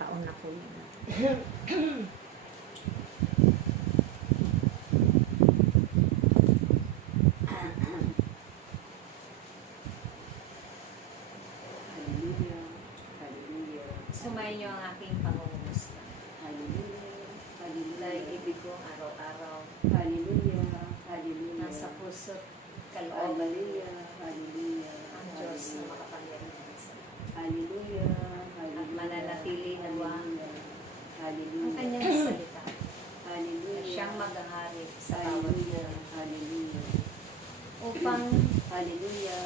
taon na po yun. Hallelujah. Hallelujah. Sumayin niyo ang aking pangungumusta. Hallelujah. Dahil Hallelujah. ibig ko araw-araw Hallelujah. Hallelujah. nasa puso't kalooban Hallelujah. Hallelujah. ang Diyos na makapangyarihan sa lahat. Hallelujah. At mananatili nawa Hallelujah. ang kanyang salita na Hallelujah. siyang maghahari sa bawat Hallelujah. buhay Hallelujah. upang Hallelujah.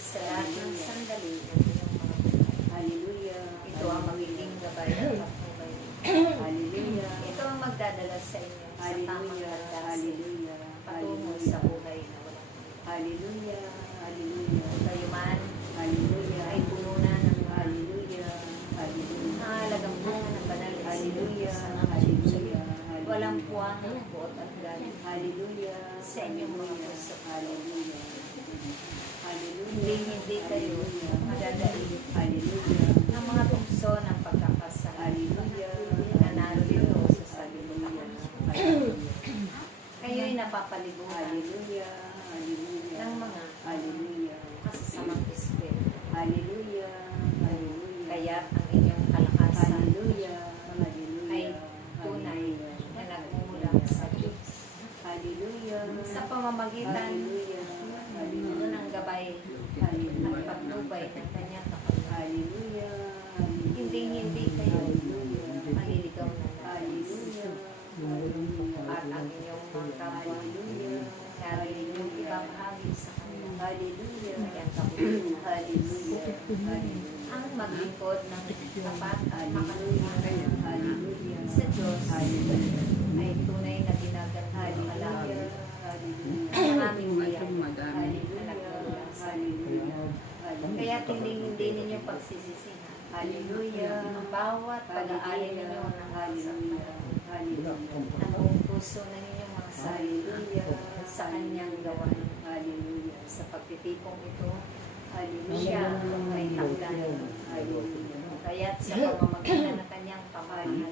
sa lahat ng sandali ng iyong mga buhay. Hallelujah. Ito ang magiging gabay at patnubay. Hallelujah. Ito ang magdadala sa inyo sa tamang Hallelujah. landas Hallelujah. patungo sa buhay na walang hanggan. Hallelujah. Hallelujah. Kayo man Hallelujah. ay puno na ng mga Hallelujah. Hallelujah. mahalagang bunga ng banal na Hallelujah. Espiritu Santo. Hallelujah. Walang puwang ng buot at galing Hallelujah. sa inyong mga puso. Hallelujah. Hindi kayo madadaig Hallelujah. ng mga tukso ng pagkakasala Hallelujah. na narito sa sabi mo Hallelujah. kayo'y napapalibutan Hallelujah. Hallelujah. ng mga Hallelujah. kasasamang espiritu. Hallelujah. Hallelujah. Kaya ang inyong kalakasan Hallelujah. Hallelujah. ay tunay na nagmumula sa Diyos. Hallelujah. Sa pamamagitan Hallelujah. doon ang gabay at Hallelujah. patnubay ng kanyang kapatid. Hallelujah. Hindi kayo maliligaw na nais. Hallelujah. At ang inyong mga kapwa narinig yung ibabahagi sa kanila. Hallelujah. Kanyang kapatid. Hallelujah. Hallelujah. Ang maglingkod ng tapat at Hallelujah. makalunan Hallelujah. sa Diyos Hallelujah. ay tunay na ginaganti ng alamin. Hallelujah. Ang aming bayan na Hallelujah. nagmula sa Hallelujah. kaya hindi ninyo pagsisisihan. Hallelujah. Ang bawat pag-aalin ninyo ng Hallelujah. Hallelujah. ang buong puso na ninyong mga sarili sa kanyang gawain. Hallelujah. Sa pagtitipong ito, Hallelujah. siya may takdan. Hallelujah. Kaya't sa pamamagitan ng kanyang pamahalaan,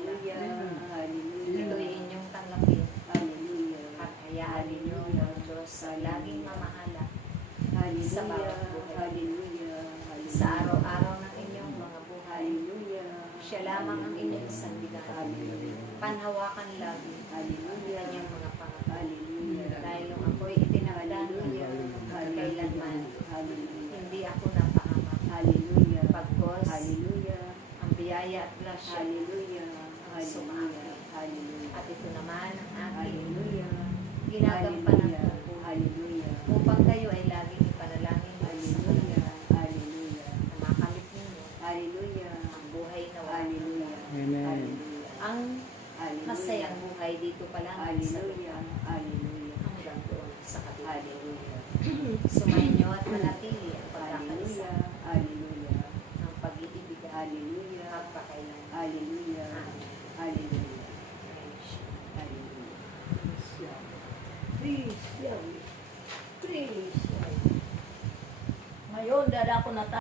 Hallelujah. ito'y inyong tanggapin Hallelujah. at hayaan ninyo ng Diyos sa laging mamahala Hallelujah. sa bawat buhay. Hallelujah. Sa araw-araw ng inyong mga buhay. Hallelujah. Siya lamang ang inyong sandigan. Hallelujah. Panhawakan lagi ang Hallelujah. kanyang mga pangalan. Hallelujah. Dahil nung ako'y itinakdan, kailanman Hallelujah. hindi ako napahamak. Hallelujah. Pagkos, Hallelujah. ang biyaya at grasya Hallelujah. ang sumaamin. Hallelujah. At ito naman ang aking Hallelujah. ginagampanan Hallelujah. ko Hallelujah. upang kayo ay laging ipanalangin sa Hallelujah. Panginoon Hallelujah. na makamit ninyo Hallelujah. ang buhay na walang Hallelujah. hanggan. Hallelujah. Ang Hallelujah. masayang buhay dito pa lang sa Hallelujah. Hallelujah. hanggang doon sa kabila. Hallelujah. Sumainyo at manatili ang pagkakaisa, Hallelujah. Hallelujah. ang pag-iibig at Hallelujah. pagpakailan. Hallelujah. Amen. Hallelujah. Praise Hallelujah. Praise Yahweh. Praise Yahweh. Ngayon, dada ko na